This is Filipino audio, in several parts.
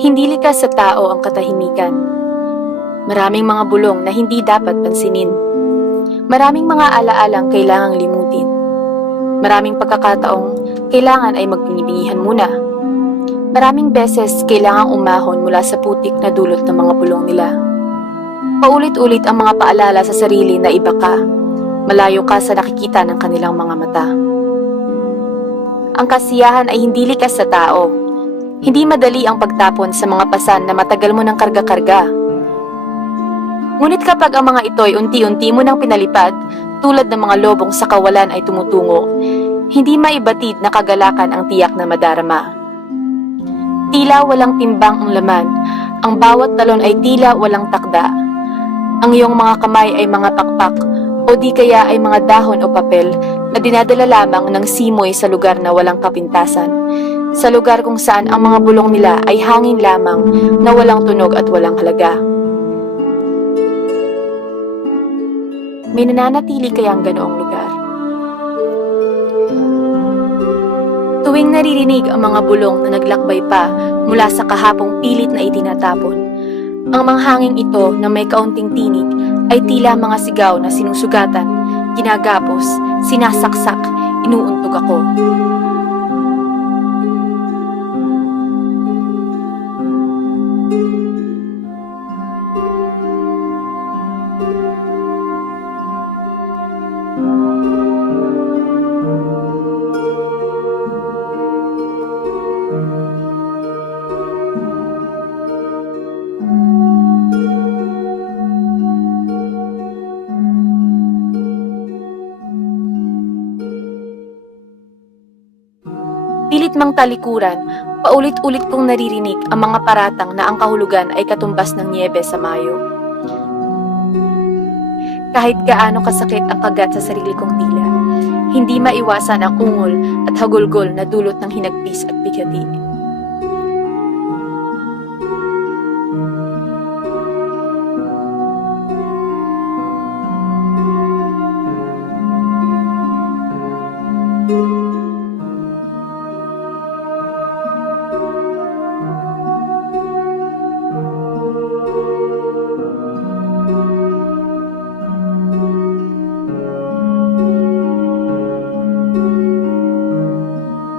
Hindi likas sa tao ang katahimikan. Maraming mga bulong na hindi dapat pansinin. Maraming mga alaalang kailangang limutin. Maraming pagkakataong kailangan ay magbingi-bingihan muna. Maraming beses kailangang umahon mula sa putik na dulot ng mga bulong nila. Paulit-ulit ang mga paalala sa sarili na iba ka. Malayo ka sa nakikita ng kanilang mga mata. Ang kasiyahan ay hindi likas sa tao. Hindi madali ang pagtapon sa mga pasan na matagal mo ng karga-karga. Ngunit kapag ang mga ito ay unti-unti mo nang pinalipad, tulad ng mga lobong sa kawalan ay tumutungo, hindi maibatid na kagalakan ang tiyak na madarama. Tila walang timbang ang laman, ang bawat talon ay tila walang takda. Ang iyong mga kamay ay mga pakpak, o di kaya ay mga dahon o papel na dinadala lamang ng simoy sa lugar na walang kapintasan. Sa lugar kung saan ang mga bulong nila ay hangin lamang na walang tunog at walang halaga. May nananatili kayang ganoong lugar? Tuwing naririnig ang mga bulong na naglakbay pa mula sa kahapong pilit na itinatapon, ang mga hanging ito na may kaunting tinig ay tila mga sigaw na sinusugatan, ginagapos, sinasaksak, inuuntog ako. Pilit mang talikuran, paulit-ulit kong naririnig ang mga paratang na ang kahulugan ay katumbas ng niyebe sa Mayo. Kahit gaano kasakit ang kagat sa sarili kong tila, hindi maiwasan ang ungol at hagulgol na dulot ng hinagpis at bigati.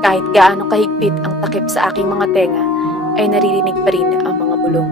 Kahit gaano kahigpit ang takip sa aking mga tenga, ay naririnig pa rin ang mga bulong.